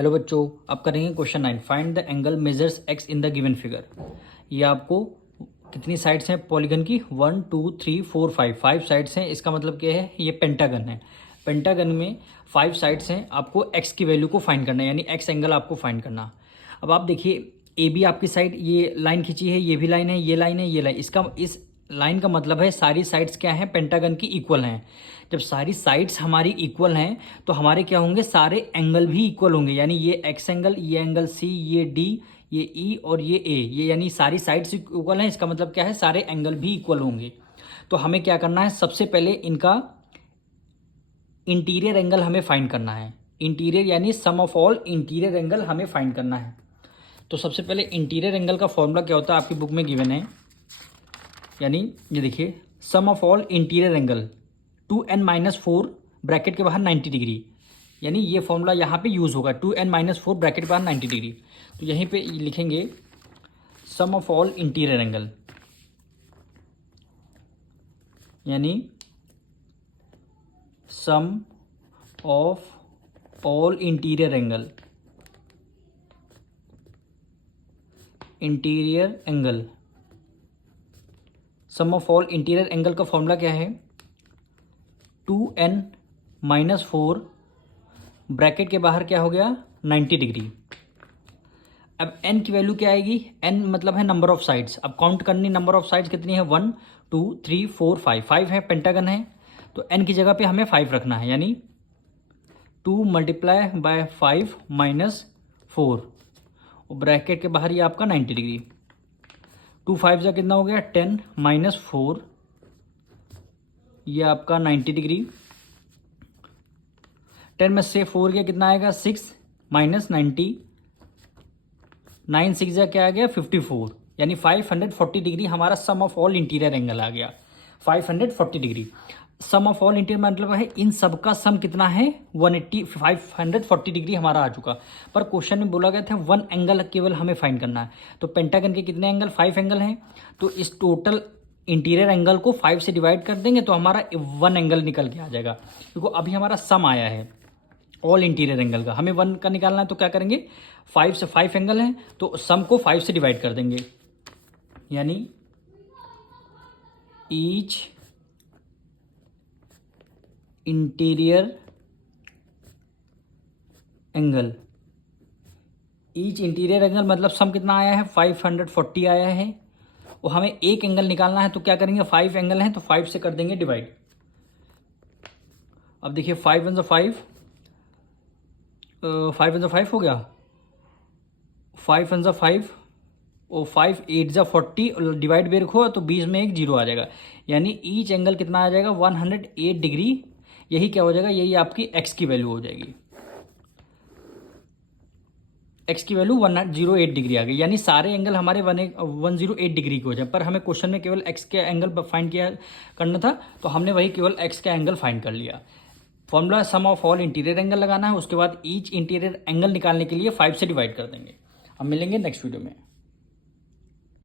Hello बच्चों, अब करेंगे question 9। Find the angle measures x in the given figure. ये आपको कितनी साइड्स हैं पॉलीगन की? 1 2 3 4 5 साइड्स हैं। इसका मतलब क्या है? ये पेंटागन है। पेंटागन में 5 साइड्स हैं। आपको एक्स की वैल्यू को फाइंड करना है, यानी एक्स एंगल आपको फाइंड करना। अब आप देखिए, ए बी आपकी साइड ये लाइन खींची है, ये भी लाइन है, ये लाइन है, ये लाइन। इसका इस लाइन का मतलब है सारी साइड्स क्या हैं? पेंटागन की इक्वल हैं। जब सारी साइड्स हमारी इक्वल हैं तो हमारे क्या होंगे? सारे एंगल भी इक्वल होंगे। यानी ये एक्स एंगल, ये एंगल सी, ये डी, ये ई और ये ए, ये यानी सारी साइड्स इक्वल हैं। इसका मतलब क्या है? सारे एंगल भी इक्वल होंगे। तो हमें क्या करना है? सबसे पहले इनका इंटीरियर एंगल हमें फाइंड करना है। इंटीरियर यानी sum of all interior angle हमें फाइंड करना है। तो सबसे पहले इंटीरियर एंगल का फॉर्मूला क्या होता है? आपकी बुक में गिवन है, यानी ये देखिए, sum of all interior angle 2n-4 bracket के बाहर 90 डिग्री। यानी ये फॉर्मूला यहाँ पे यूज़ होगा, 2n-4 ब्रैकेट के बाहर 90 डिग्री। तो यहीं पे लिखेंगे sum of all interior angle, यानी sum of all interior angle, interior angle, sum of all interior angle का फॉर्मूला क्या है? 2n-4 ब्रैकेट के बाहर क्या हो गया? 90 डिग्री। अब n की वैल्यू क्या आएगी? n मतलब है नंबर ऑफ साइड्स। अब काउंट करनी, नंबर ऑफ साइड्स कितनी है? 1 2 3 4 5 5 है, पेंटागन है। तो n की जगह पे हमें 5 रखना है, यानी 2 × 5 - 4 और ब्रैकेट के बाहर ये आपका 90 डिग्री। 2 5 जा कितना हो गया? 10 - 4, ये आपका 90 डिग्री। 10 में से 4 गया, कितना आएगा? 6 - 90, 9 6 जा क्या आ गया? 54, यानी 540 डिग्री हमारा sum of all interior angle आ गया। 540 degree sum of all interior मतलब है इन सब का सम कितना है? 180, 540 डिग्री हमारा आ चुका। पर क्वेश्चन में बोला गया था 1 एंगल केवल हमें फाइंड करना है। तो पेंटागन के कितने एंगल? 5 एंगल हैं। तो इस टोटल इंटीरियर एंगल को 5 से डिवाइड कर देंगे तो हमारा 1 एंगल निकल के आ जाएगा। क्योंकि अभी हमारा सम आया है ऑल इंटीरियर एंगल का, हमें 1 का निकालना है। तो क्या करेंगे? 5 से 5 एंगल हैं तो सम को 5 से डिवाइड कर देंगे, यानी each interior angle, each interior angle मतलब सम कितना आया है? 540 आया है। और हमें एक एंगल निकालना है तो क्या करेंगे? 5 एंगल हैं तो 5 से कर देंगे डिवाइड। अब देखिए, 5 × 5, 5 × 5 हो गया, 5 × 5 और 5 8 × 40 और डिवाइड भी रखो तो 20 में एक 0 आ जाएगा। यानी ईच एंगल कितना आ जाएगा? 108 डिग्री। यही क्या हो जाएगा? यही आपकी एक्स की वैल्यू हो जाएगी। एक्स की वैल्यू 108 डिग्री आ गई, यानी सारे एंगल हमारे 108 डिग्री के हो जाए। पर हमें क्वेश्चन में केवल एक्स के एंगल फाइंड किया करना था, तो हमने वही केवल एक्स का एंगल फाइंड कर लिया। Formula some of all interior angle लगाना है, उसके बाद ईच इंटीरियर एंगल निकालने के लिए 5 से डिवाइड कर देंगे। हम मिलेंगे नेक्स्ट वीडियो में।